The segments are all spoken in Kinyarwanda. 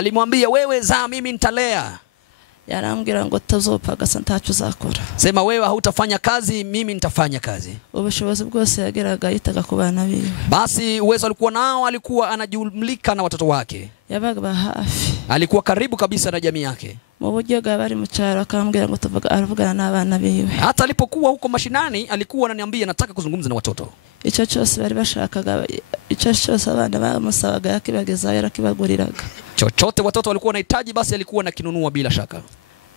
Alimwambia wewe zaa mimi nitalea. Yarambwira ngo tazopagasa ntacyo uzakora. Sema wewe hautafanya kazi mimi nitafanya kazi. Ubushobozi bwose yageraga yitaga ku bana biwe. Basi uwezo alikuwa nao, alikuwa anajumlika na watoto wake. Yabaga hafi. Alikuwa karibu kabisa na jamii yake. Mu buryo bw'abari mu cyaro akambwira ngo aravugana n'abana biwe. Hata alipokuwa huko mashinani alikuwa ananiambia nataka kuzungumza na watoto. Icyo cyose bari bashakaga, icyo cyose abana bamusabaga yakibageza yarakibaguriraga. Chochote watoto walikuwa wanahitaji basi alikuwa anakinunua bila shaka.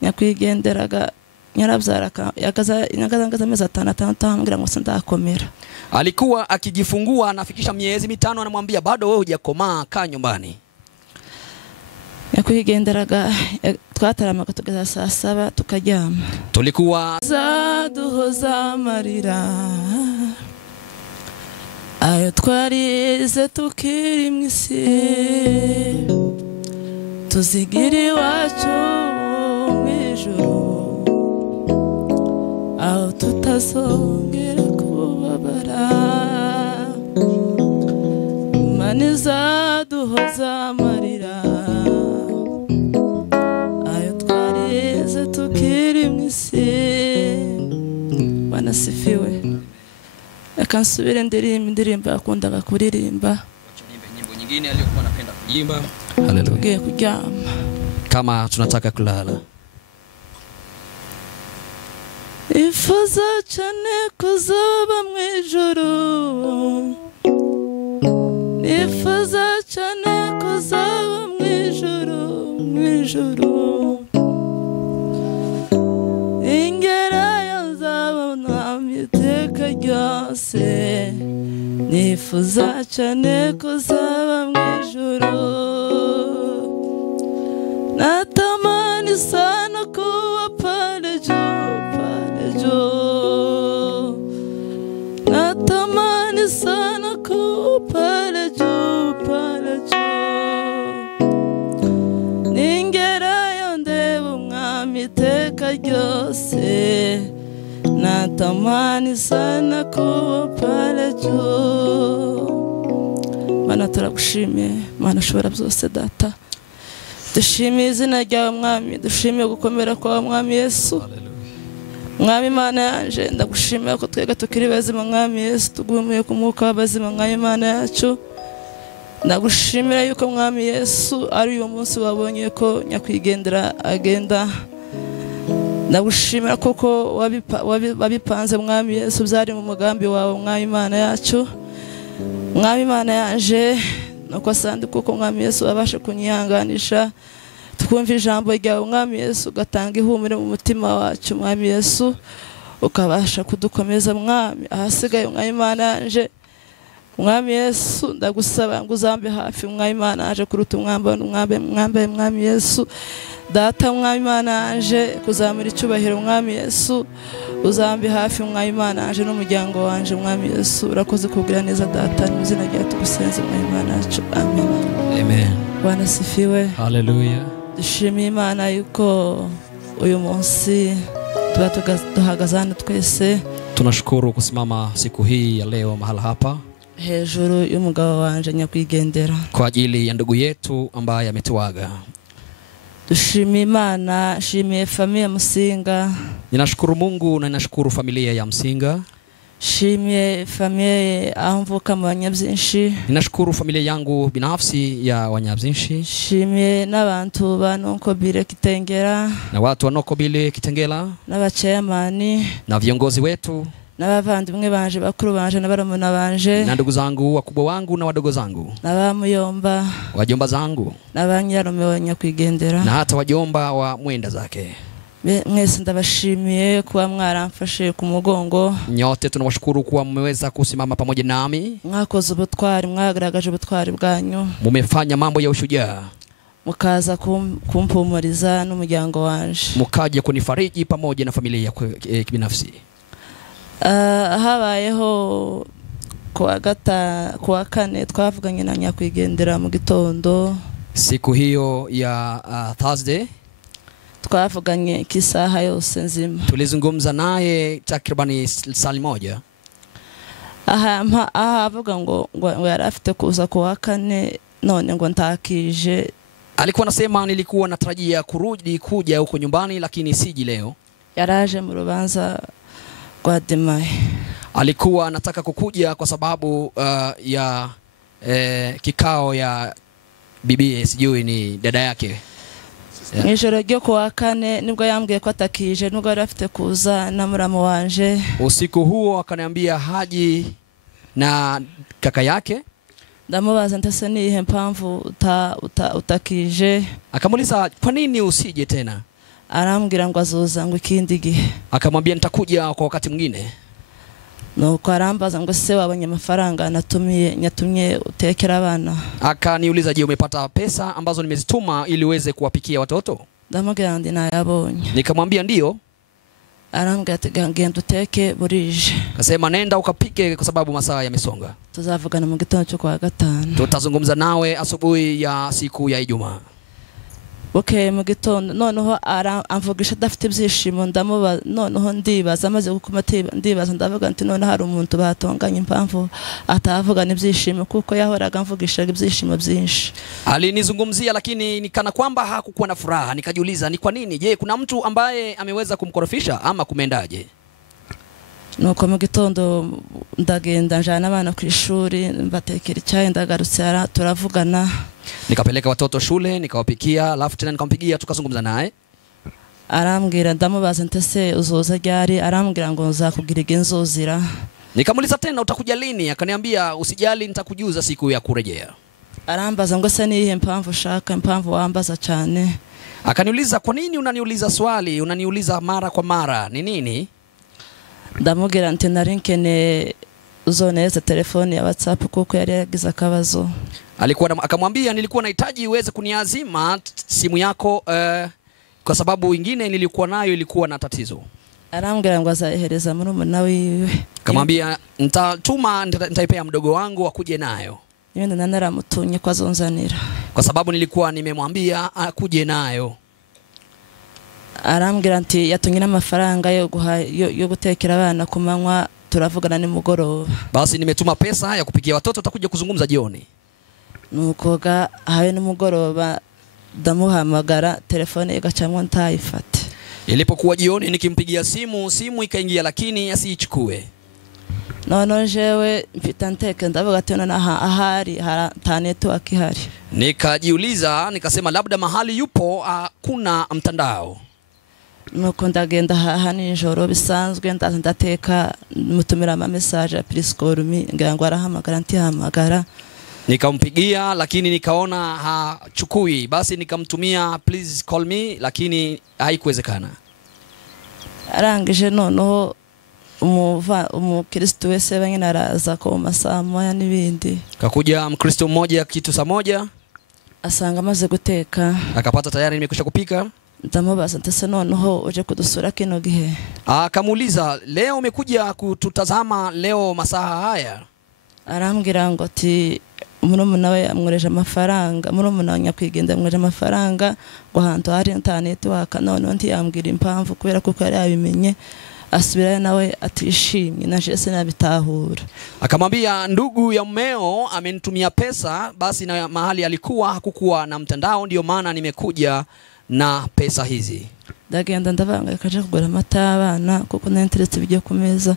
Nyakwigenderaga nyarabyaraka yagaza meza 5 tambwira ngo sindakomera. Alikuwa akijifungua anafikisha miezi 5 anamwambia bado wewe hujakomaa, kaa nyumbani. Nyakwigenderaga twataramaga tugeza saa 7 tukaryama. Tulikuwa zaduhoza amarira ayo twarize tukiri mwisi tuzigiri wacu mwijuru aho tutazongera kubabara maniza duhoza amarira ayo twarize tukiri mwisi. Banasifiwe. Akansubira indirimbo yakundaga kuririmba. Nyimbo nyingine aliyokuwa anapenda kuimba. Haleluya. Kuryama Kama tunataka kulala. Ifuza cyane kuzoba mwijuru. Ifuza cyane kuzoba mwijuru, mwijuru. Ingera yazabona miteka ryose. Nifuza cyane kuzoba mwijuru. Natamani sana kuwa pale juu. Natamani sana kuwa pale juu. Ningerayo ndebe umwami iteka ryose. Natamani sana kuwa pale juu. Mana turagushimiye, Mana ushobora byose data. Dushimiye izina ryawe mwami, dushimiye gukomera kwa mwami Yesu. Mwami Mana yanje ndagushimira ko twega tukiri bazima mwami Yesu, tugumuye ku mwuka w'abazima mwami Mana yacu. Ndagushimira yuko mwami Yesu ari uyu munsi wabonye ko nyakwigendera agenda. Ndagushimira koko wabipanze mwami Yesu, byari mu mugambi wawe mwami Mana yacu. Mwami Mana yanje nuko sandi kuko mwami Yesu abasha kunyihanganisha tukumva ijambo ryawe mwami Yesu, gatanga ihumure mu mutima wacu mwami Yesu, ukabasha kudukomeza mwami. Ahasigaye mwami Mana yanje mwami Yesu ndagusaba ngo uzambe hafi mwami Mana yanje kuruta umwambe mwami Yesu data. Mwami Mana yanje kuzamura icyubahiro mwami Yesu, uzambe hafi mwami Mana yanje n'umuryango wanje mwami Yesu. Urakoze kugira neza data, mu izina rya tugusenze mwami Mana yacu, amen. Amen. Bwana sifiwe. Haleluya. Dushimiye Imana yuko uyu munsi tuba tuhagazana twese. Tunashukuru kusimama siku hii ya leo mahala hapa hejuru y'umugabo wanje nyakwigendera kwa ajili ya ndugu yetu ambaye ametuaga. Dushimiye Imana, shimiye familia Musinga. Ninashukuru Mungu na ninashukuru familia ya Musinga. Shimiye familia ahumvuka mu Banyabyinshi. Ninashukuru familia yangu binafsi ya Wanyabyinshi. Shimiye n'abantu ba Nokobile Kitengela, na watu wa Nokobile Kitengela, n'abachairman, na viongozi wetu, n'abavandimwe banje bakuru banje n'abarumuna banje, na ndugu zangu wakubwa wangu na wadogo zangu, n'abamuyomba, wajomba zangu, n'abanyirarume wa nyakwigendera, na hata wajomba wa mwenda zake. Mwese ndabashimiye kuba mwaramfashe ku mugongo. Nyote tunawashukuru kuwa mmeweza kusimama pamoja nami. Mwakoze ubutwari, mwagaragaje ubutwari bwanyu. Mumefanya mambo ya ushujaa. Mukaza kumpumuriza n'umuryango wanje. Mukaje kunifariji pamoja na familia ya kibinafsi. Habayeho kuwa kane twavuganye na nyakwigendera mu gitondo. Siku hiyo ya Thursday twavuganye kisaha yose nzima. Tulizungumza naye takribani saa moja. Avuga ngo yari afite kuza kuwa kane, none ngo ntakije Alikuwa anasema nilikuwa natarajia kuja huko nyumbani lakini siji leo. Yaraje mu rubanza kwa Dimaye. Alikuwa anataka kukuja kwa sababu ya kikao ya bibi, sijui ni dada yake. Ijoro ryo kuwa kane nibwo yambwiye ko atakije, nubwo yari afite kuza na muramu wanje. Usiku huo akaniambia haji na kaka yake. Ndamubaza ndetse nihe mpamvu utakije. Akamuuliza kwa nini usije tena? Arambwira ngo azoza ngo ikindi gihe. Akamwambia nitakuja kwa wakati mwingine. Nuko arambaza ngo se wabonye amafaranga nyatumye utekera abana. Akaniuliza je, umepata pesa ambazo nimezituma ili uweze kuwapikia watoto? Ndamubwira ndi nayabonye. Nikamwambia ndio. Arambwira ati genda uteke burije. Akasema nenda ukapike kwa sababu masaa yamesonga. Tuzavugana mu gitondo cyo kwa gatanu. Tutazungumza nawe asubuhi ya siku ya Ijumaa. Okay, mu gitondo noneho amvugisha dafite ibyishimo, ndamuba noneho ndibaza amaze gukumatiba, ndibaza ndavuga nti none hari umuntu batonganye impamvu atavuga n'ibyishimo kuko yahoraga amvugishaga ibyishimo byinshi. Alinizungumzia lakini nikana kwamba hakukuwa na furaha. Nikajiuliza ni kwa nini? Je, kuna mtu ambaye ameweza kumkorofisha ama kumeendaje? Nuko mu gitondo ndagenda njana abana ku ishuri, mbatekera icyayi, ndagarutse turavugana. Nikapeleka watoto shule, nikawapikia, alafu tena nikampigia tukazungumza naye. Arambwira ndamubaza ntese uzoza ryari, arambwira ngo nzakugira igenzozira. Nikamuuliza tena utakuja lini? Akaniambia usijali nitakujuza siku ya kurejea. Arambaza ngo se nihe mpamvu ushaka, impamvu wambaza cyane. Akaniuliza kwa nini unaniuliza swali, unaniuliza mara kwa mara, ni nini? Ndamubwira nti narinkene uzoneza telefoni ya WhatsApp kuko yari yagize akabazo. Akamwambia nilikuwa nahitaji uweze kuniazima simu yako kwa sababu ingine nilikuwa nayo ilikuwa na tatizo. Arambwira ngo azahereza murumuna wiwe. Akamwambia nitaipea mdogo wangu akuje nayo. Yenda naramutunye kwa zonzanira. Kwa sababu nilikuwa nimemwambia akuje nayo. Arambwira nti yatunye n'amafaranga yo gutekera abana kumanywa, turavugana ni mugoroba. Basi nimetuma pesa ya kupikia watoto, utakuja kuzungumza jioni. Nuko hawe n'umugoroba ndamuhamagara, telefone igacamwa ntayifate. Ilipokuwa jioni nikimpigia simu ikaingia lakini asiichukue. Nono jewe mfita nteke ndavuga ati none ahari tanetu akihari. Nikajiuliza nikasema labda mahali yupo kuna mtandao. Nuko ndagenda nijoro bisanzwe ndateka mutumira ama message ya please call me, ngira ngo arahamagara ntihamagara. Nikampigia lakini nikaona hachukui, basi nikamtumia please call me lakini haikuwezekana. Arangije noneho umukristo wese banyine araza ko masaa moya n'ibindi. Kakuja mkristo mmoja kitu saa moja, asanga amaze guteka, akapata tayari nimekwisha kupika. Ndamubaza ntese noneho uje kudusura kino gihe. Akamuuliza leo umekuja kututazama leo masaa haya? Arambwira ngo ati murumuna we amworeje amafaranga, murumuna nyakwigenda amworeje amafaranga ngo hantu hari internet waka, none ntiyambwira impamvu kubera kuko yari yabimenye. Asubira nawe atishimye naje sinabitahura. Akamwambia ndugu ya mmeo amenitumia pesa, basi na mahali alikuwa hakukuwa na mtandao, ndio maana nimekuja na pesa hizi. Ndagenda ndavanga kaje kugura amata abana kuko n'interest bijye kumeza.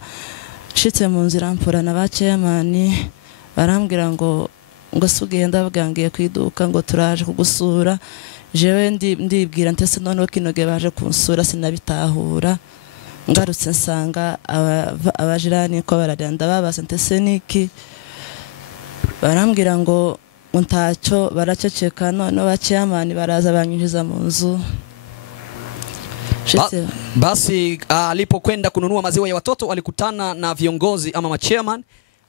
Shitse mu nzira mpora na bacemani barambwira ngo sugenda bagangiye kwiduka ngo turaje kugusura. Jewe ndibwira ntese none kinoge baje kunsura sinabitahura. Ngarutse nsanga abajirani ko baragenda babaza ntese niki, barambwira ngo untacyo, baraceceka. None bacemani baraza banyinjiza mu nzu. Basi alipokwenda kununua maziwa ya watoto alikutana na viongozi ama machairman.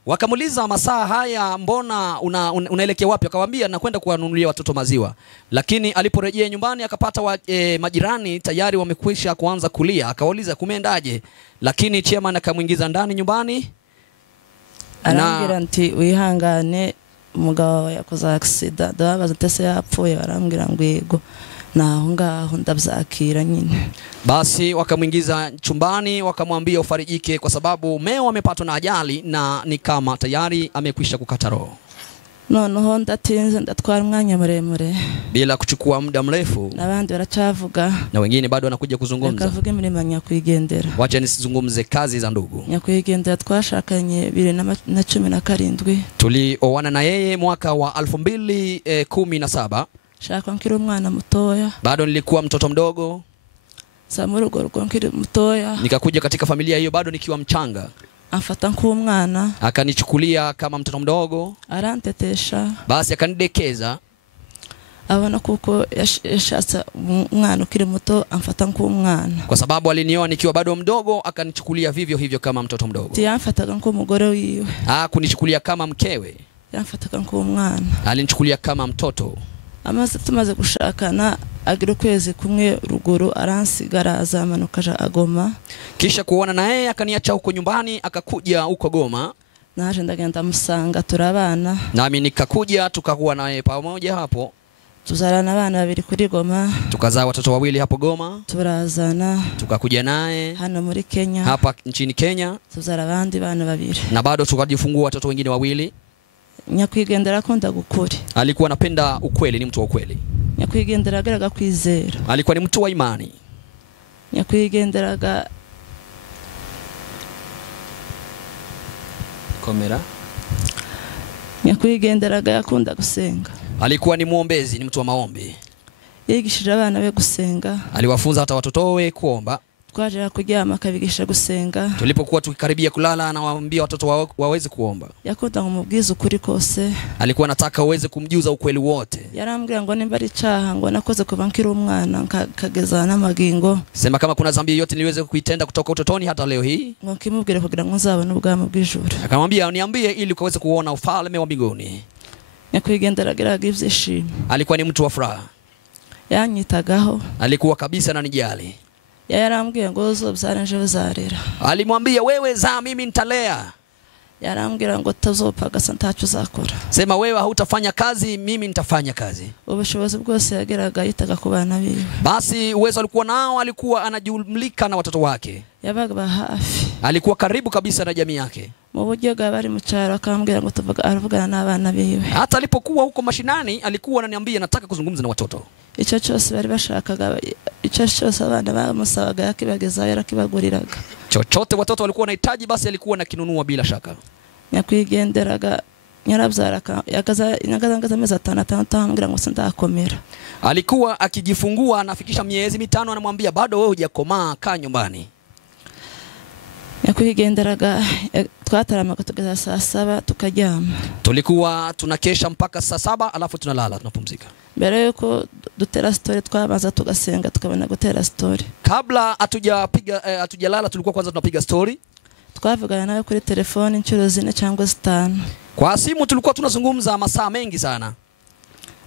Wakamuliza masaa haya mbona unaelekea wapi? Akamwambia nakwenda kuwanunulia watoto maziwa. Lakini aliporejea nyumbani akapata majirani tayari wamekwisha kuanza kulia. Akawauliza kumeendaje? Lakini chairman akamuingiza ndani nyumbani. Arambwira nti wihangane umugabo yakoze accident, ndabaza tese yapfuye. Barambwira ngo yego naho ngaho ndabyakira nyine. Basi wakamuingiza chumbani wakamwambia ufarijike kwa sababu meo amepatwa na ajali na ni kama tayari amekwisha kukata roho. noneho ndatinze ndatwara umwanya muremure bila kuchukua muda mrefu nabandi baracavuga na wengine bado wanakuja kuzungumza. Akavuga imirimo Nyakwigendera. Wacha nisizungumze kazi za ndugu. Nyakwigendera twashakanye 2017. Tulioana na yeye mwaka wa 2017. Shaka nkiri umwana mutoya. Bado nilikuwa mtoto mdogo. Samurugo rugo nkiri mutoya. Nikakuja katika familia hiyo bado nikiwa mchanga. Amfata nk'umwana. Akanichukulia kama mtoto mdogo. Arantetesha. Basi akanidekeza. Abona kuko yashatse umwana ukiri muto amfata nk'umwana. Kwa sababu alinioa nikiwa bado mdogo akanichukulia vivyo hivyo kama mtoto mdogo. Yamfataga nk'umugore wiwe. Kunichukulia kama mkewe. Yamfataga nk'umwana. Alinichukulia kama mtoto. Amaze tumaze gushakana agira ukwezi kumwe ruguru aransigara azamanuka Agoma. Kisha kuona na yeye akaniacha huko nyumbani akakuja huko Goma. Naje ndagenda musanga turabana. Nami nikakuja tukakuwa naye pamoja hapo. Tuzalana abana babiri kuri Goma. Tukazaa watoto wawili hapo Goma. Turazana. Tukakuja naye hano muri Kenya. Hapa nchini Kenya. Tuzara abandi bana babiri. Na bado tukajifungua watoto wengine wawili. Nyakwigendera akunda gukuri. Alikuwa anapenda ukweli, ni mtu wa ukweli. Nyakwigendera ageraga kwizera. Alikuwa ni mtu wa imani. Nyakwigenderaga komera. Nyakwigenderaga yakunda gusenga. Alikuwa ni muombezi, ni mtu wa maombi. Yigishije abana be gusenga. Aliwafunza hata watoto we kuomba. Twaje kuryama akabigisha gusenga. Tulipokuwa tukikaribia kulala na waambia watoto waweze kuomba. Yakunda kumubwiza ukuri kose. Alikuwa anataka uweze kumjuza ukweli wote. Yarambwira ngo nimba ari cyaha ngo nakoze kuva nkiri umwana kageza n'amagingo. Sema kama kuna dhambi yote niliweze kuitenda kutoka utotoni hata leo hii. Ngo kimubwire kugira ngo nzabone ubwami bw'ijuru. Akamwambia niambie ili ukaweze kuona ufalme wa mbinguni. Nyakwigendera agiraga ibyishimo. Alikuwa ni mtu wa furaha. Yanyitagaho. Alikuwa kabisa ananijali. Yarambwiye ngo uzobyara nje uzarera. Alimwambia wewe za mimi nitalea. Yarambwira ngo tazopagasa ntacho uzakora. Sema wewe hautafanya kazi, mimi nitafanya kazi. Ubushobozi bwose yageraga yitaga ku bana biwe. Basi uwezo alikuwa nao, alikuwa anajumlika na watoto wake. Yabaga hafi. Alikuwa karibu kabisa na jamii yake. Mu buryo bari mu cyaro akambwira ngo aravugana n'abana biwe. Hata alipokuwa huko mashinani alikuwa ananiambia nataka kuzungumza na watoto. Icyo cyose bari bashakaga, icyo cyose abana bamusabaga yakibageza yarakibaguriraga. Chochote watoto walikuwa wanahitaji basi alikuwa nakinunua bila shaka. Nyakwigenderaga nyarabyaraka yagaza amezi 5 tambwira ngo sindakomera. Alikuwa akijifungua anafikisha miezi 5 anamwambia bado wewe hujakomaa, kaa nyumbani. Nyakwigenderaga twataramaga tugeza saa 7 tukaryama. Tulikuwa tunakesha mpaka saa 7 alafu tunalala tunapumzika. Mbere yuko dutera story twabanza tugasenga tukabona gutera story. Kabla hatujalala tulikuwa kwanza tunapiga story. Twavugana nawe kuri telefone inshuro 4 cyangwa 5. Kwa simu tulikuwa tunazungumza masaa mengi sana.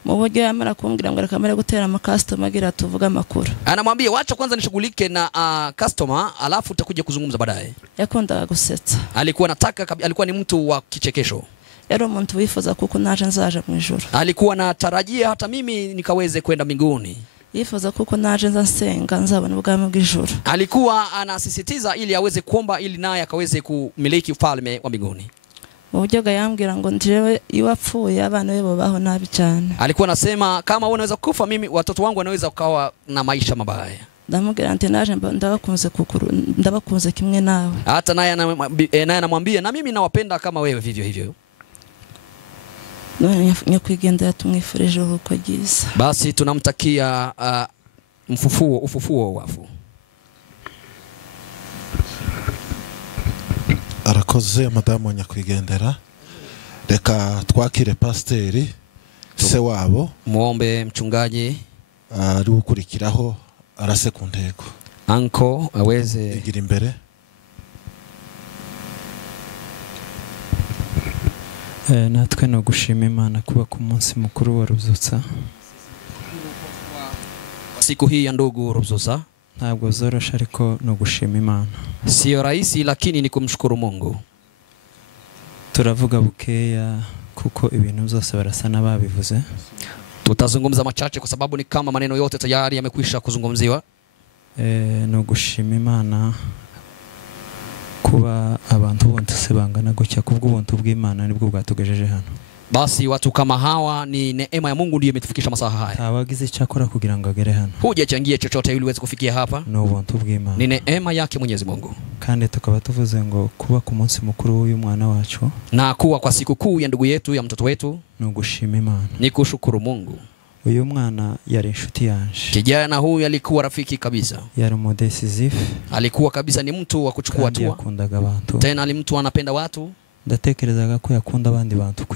Mu buryo yamara kumbwira ngo rekamera gutera ama customer agira tuvuga amakuru. Anamwambia wacha kwanza nishughulike na customer alafu utakuja kuzungumza baadaye. Yakundaga gusetsa. Alikuwa ni mtu wa kichekesho. Yari umuntu wifuza kuko naje nzaje mu ijuru. Alikuwa anatarajia hata mimi nikaweze kwenda mbinguni. Yifuza kuko naje nzasenga nzabona ubwami bw'ijuru. Alikuwa anasisitiza ili aweze kuomba ili naye akaweze kumiliki ufalme wa mbinguni. Mu buryo yambwira ngo ndiwe iwapfuye abana be babaho nabi cyane. Alikuwa anasema kama wewe unaweza kufa mimi watoto wangu wanaweza kuwa na maisha mabaya. Ndamubwira ati naje ndabakunze kimwe nawe. Hata naye anamwambia na mimi nawapenda kama wewe vivyo hivyo. Nyakwigendera tumwifurije uko giza. Basi tunamtakia ufufuo wafu. Arakoze madamu Nyakwigendera. Reka twakire pasteri se wabo muombe mchungaji ari gukurikiraho arase ku ntego. Anko aweze igira imbere. Natwe no gushima Imana kuba ku munsi mukuru wa Rubyutsa. Siku hii ya ndugu Rubyutsa ntabwo zorosha ariko no gushima Imana. Sio rahisi lakini ni kumshukuru Mungu. Turavuga bukeya kuko ibintu byose barasa nababivuze. Tutazungumza machache kwa sababu ni kama maneno yote tayari yamekwisha kuzungumziwa. No gushima Imana kuba abantu bonse bangana gutya kubw'ubuntu bw'Imana nibwo bwatugejeje hano. Basi watu kama hawa ni neema ya Mungu ndiyo imetufikisha masaa haya. Tabagize chakora kugira ngo agere hano. Hujachangia chochote ili uweze kufikia hapa. No buntu bw'Imana. Ni neema yake Mwenyezi Mungu. Kandi tukaba tuvuze ngo kuba ku munsi mukuru w'uyu mwana wacu. Na kuwa kwa siku kuu ya ndugu yetu ya mtoto wetu. No gushima Imana. Ni kushukuru Mungu. Uyu mwana yari inshuti yanje. Kijana huyu alikuwa rafiki kabisa. Yari modesizif. Alikuwa kabisa ni mtu wa kuchukua hatua. Yakundaga abantu. Tena ni mtu anapenda watu. Ndatekerezaga ko yakunda abandi bantu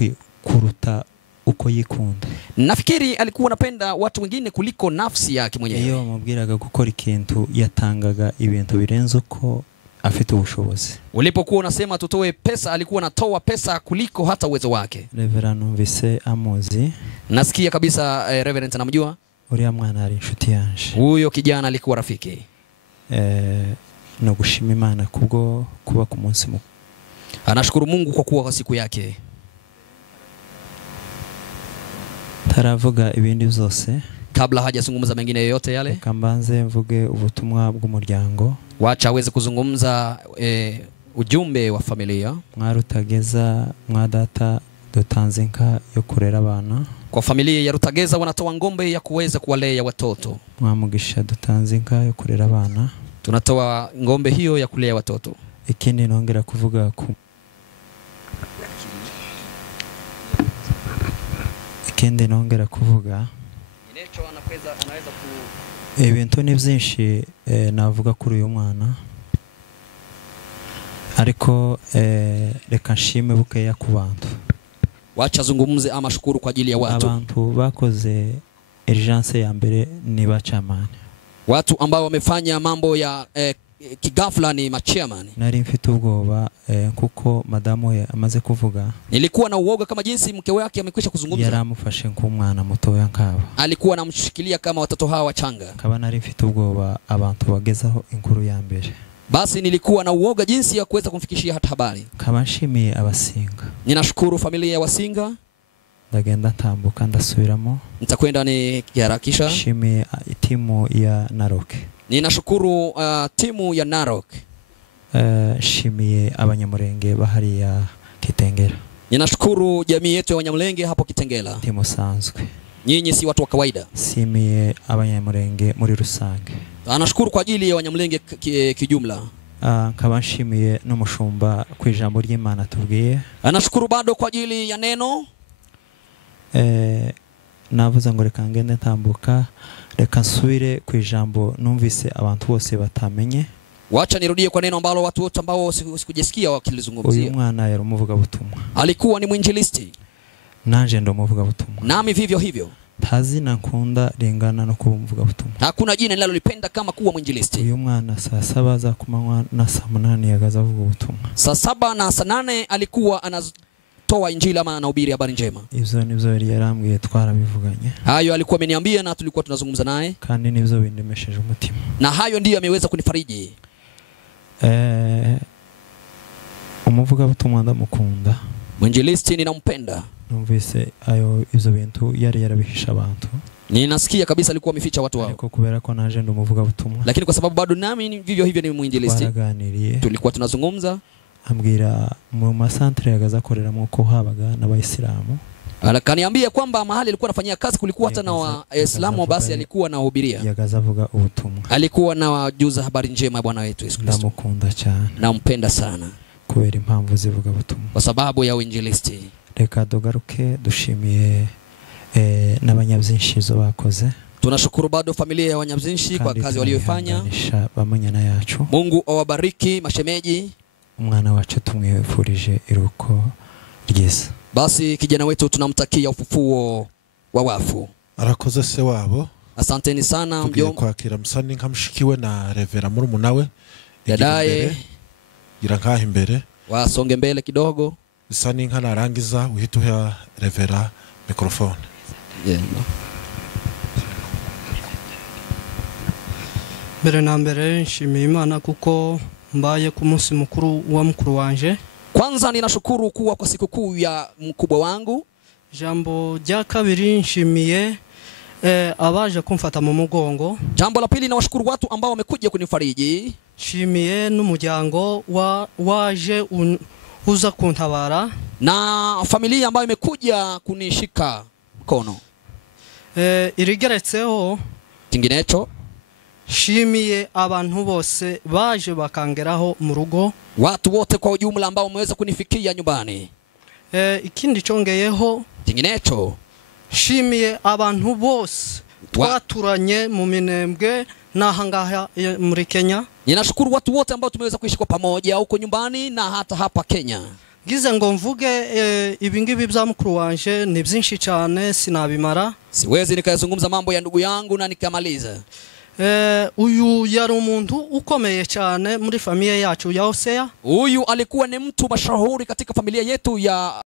kuruta uko yikunda. Nafikiri alikuwa anapenda watu wengine kuliko nafsi yake mwenyewe. Iyo mubwiraga gukora ikintu yatangaga ibintu birenze uko afite ubushobozi. Ulipokuwa unasema tutoe pesa, alikuwa anatoa pesa kuliko hata uwezo wake. Reverend numvise amozi. Nasikia kabisa Reverend anamjua. Uriya mwana ari inshuti yanje. Huyo kijana alikuwa rafiki. No gushima Imana kubwo kuba ku munsi mukuru. Anashukuru Mungu kwa kuwa kwa siku yake. Taravuga ibindi byose. Kabla hajazungumza mengine yoyote yale. Kambanze mvuge ubutumwa bw'umuryango. Wacha aweze kuzungumza ujumbe wa familia. Mwarutageza mwadata dutanze inka yo kurera abana. Kwa familia ya Rutageza wanatoa ngombe ya kuweza kuwalea watoto. Mwamugisha dutanze inka yo kurera abana. Tunatoa ngombe hiyo ya kulea watoto. Ikindi nongera kuvuga anaweza ibintu ni byinshi navuga kuri uyu mwana, ariko reka nshime bukeya ku bantu. Wacha zungumze ama shukuru kwa ajili ya watu. Abantu bakoze urgence ya mbere ni bachamani. Watu ambao wamefanya mambo ya kigafla ni machairman. Nari mfite ubwoba kuko madamu ye amaze kuvuga. Nilikuwa na uoga kama jinsi mke wake amekwisha kuzungumza. Yaramufashe nk'umwana muto yankaba. Alikuwa anamshikilia kama watoto hawa wachanga. Kaba nari mfite ubwoba abantu bagezaho inkuru ya mbere. Basi nilikuwa na uoga jinsi ya kuweza kumfikishia hata habari. Kaba nshimiye abasinga. Ninashukuru familia ya Wasinga. Ndagenda ntambuka ndasubiramo. Nitakwenda ni kiharakisha. Nshimiye timu ya Narok. Ninashukuru timu ya Narok. Nshimiye abanyamurenge bahari ya Kitengela. Ninashukuru jamii yetu ya Wanyamulenge hapo Kitengela. Timu sanzwe. Nyinyi si watu wa kawaida. Nshimiye abanyamurenge muri rusange. Anashukuru kwa ajili ya Wanyamulenge kijumla. Nkaba nshimiye n'umushumba ku ijambo ry'Imana tubwiye. Anashukuru bado kwa ajili ya neno. Navuze ngo reka ngende ntambuka, reka nsubire ku ijambo numvise abantu bose batamenye. Wacha nirudie kwa neno ambalo watu wote ambao sikujisikia wakilizungumzia. Uyu mwana yari umuvuga butumwa. Alikuwa ni mwinjilisti. Nanje ndo umuvuga butumwa. Nami vivyo hivyo. Hazina nkunda ringana no kuvuga butumwa. Hakuna jina ninalolipenda kama kuwa mwinjilisti. Uyu mwana saa 7 za kumanywa na saa 8 yagaza kuvuga butumwa. Saa 7 na saa 8 alikuwa anatoa injili ama anahubiri habari njema. Ivyo nivyo yari yarambwiye twarabivuganye. Hayo alikuwa ameniambia na tulikuwa tunazungumza naye. Kandi nivyo bindemesheje umutima. Na hayo ndiyo ameweza kunifariji. Umuvuga butumwa ndamukunda. Mwinjilisti ninampenda. Numvise ayo ivyo bintu yari yarabihisha abantu. Ninasikia kabisa alikuwa ameficha watu wao. Ariko kubera ko naje ndo umuvuga butumwa. Lakini kwa sababu bado nami vivyo hivyo ni mwinjilisti. Tulikuwa tunazungumza. Ambwira mu masantre yagaza korera muko habaga n'abayisilamu. Akaniambia kwamba mahali alikuwa anafanyia kazi kulikuwa hata na Waislamu, basi alikuwa anahubiria. Yagaza vuga ubutumwa. Alikuwa na wajuza habari njema ya Bwana wetu Yesu Kristo. Ndamukunda cyane. Nampenda sana. Kubera impamvu zivuga ubutumwa. Kwa sababu ya uinjilisti. Reka dogaruke dushimiye n'abanyabyinshi bakoze. Tunashukuru bado familia ya Wanyabyinshi kwa kazi waliyofanya. Bamanyana yacu. Mungu awabariki mashemeji. Umwana wacu tumwifurije iruko ryiza. Basi kijana wetu tunamtakia ufufuo wa wafu. Arakoze se wabo. Asanteni sana mjomba. Kwakira Musani nkamushikiwe na Revera murumuna we. Dadaye gira nkaho imbere. Wasonge mbele kidogo. Musani nka narangiza uhita uha Revera microphone. Mbere na mbere nshimiye Imana kuko mbaye ku munsi mukuru wa mukuru wanje. Kwanza ninashukuru kuwa kwa siku kuu ya mkubwa wangu. Jambo rya kabiri nshimiye abaje kumfata mu mugongo. Jambo la pili nawashukuru watu ambao wamekuja kunifariji. Nshimiye n'umuryango waje uza kuntabara. na familia ambayo imekuja kunishika mkono. Irigeretseho Kinginecho, shimiye abantu bose baje bakangeraho mu rugo, watu wote kwa ujumla ambao wameweza kunifikia nyumbani. Ikindi chongeyeho Kinginecho, shimiye abantu bose twaturanye mu Minembwe na hangaha muri Kenya. Ninashukuru watu wote ambao tumeweza kuishi kwa pamoja huko nyumbani na hata hapa Kenya. Gize ngo mvuge ibingibi bya mukuru wanje ni byinshi cyane sinabimara. Siwezi nikayazungumza mambo ya ndugu yangu na nikamaliza. Uyu yari umuntu ukomeye cyane muri familia yacu ya Hosea. Huyu alikuwa ni mtu mashuhuri katika familia yetu ya